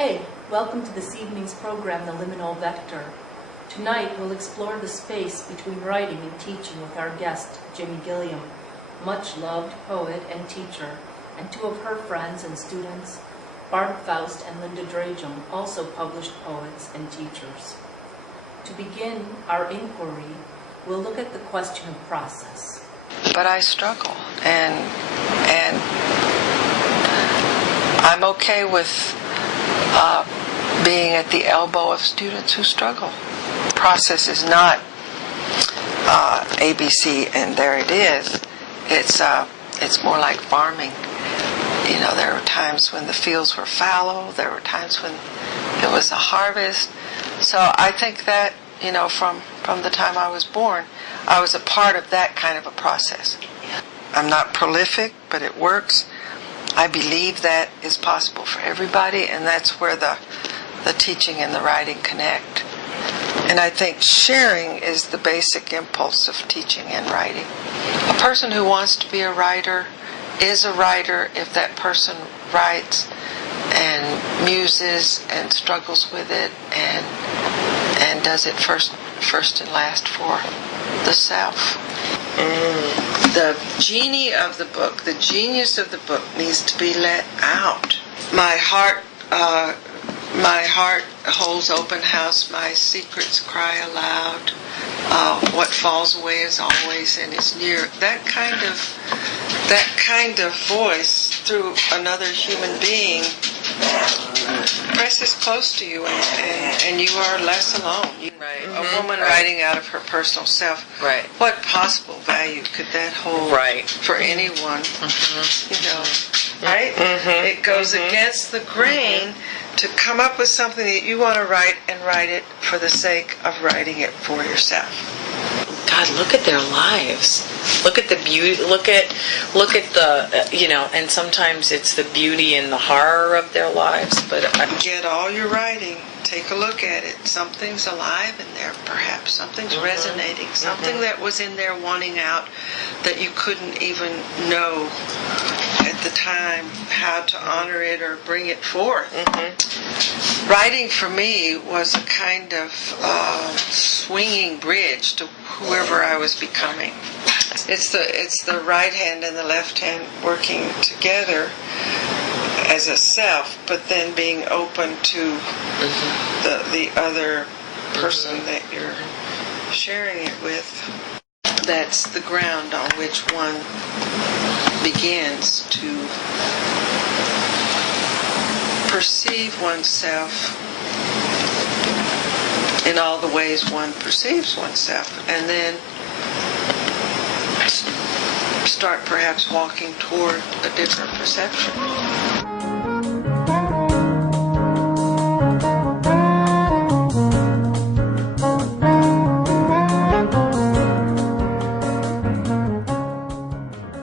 Hey, welcome to this evening's program, The Liminal Vector. Tonight we'll explore the space between writing and teaching with our guest, Jimmy Gilliam, much loved poet and teacher, and two of her friends and students, Barb Faust and Linda Drajum, also published poets and teachers. To begin our inquiry, we'll look at the question of process. But I struggle, and I'm okay with being at the elbow of students who struggle. Process is not ABC and there it is. It's more like farming. You know, there were times when the fields were fallow. There were times when it was a harvest. So I think that, you know, from the time I was born, I was a part of that kind of a process. I'm not prolific, but it works. I believe that is possible for everybody, and that's where the teaching and the writing connect. And I think sharing is the basic impulse of teaching and writing. A person who wants to be a writer is a writer if that person writes and muses and struggles with it and does it first and last for the self. The genie of the book, the genius of the book needs to be let out. My heart holds open house, my secrets cry aloud. What falls away is always and is near. That kind of voice through another human being presses close to you, and you are less alone. Right. A woman writing out of her personal self. Right. What possible value could that hold? Right. For anyone? You know. Right. It goes against the grain to come up with something that you want to write and write it for the sake of writing it for yourself. God, look at their lives. Look at the beauty. Look at the, you know, and sometimes it's the beauty and the horror of their lives. But get all your writing. Take a look at it. Something's alive in there, perhaps. Something's resonating. Something that was in there wanting out that you couldn't even know at the time how to honor it or bring it forth. Writing for me was a kind of swinging bridge to whoever I was becoming. It's the right hand and the left hand working together as a self, but then being open to the other person that you're sharing it with. That's the ground on which one begins to perceive oneself in all the ways one perceives oneself, and then start perhaps walking toward a different perception.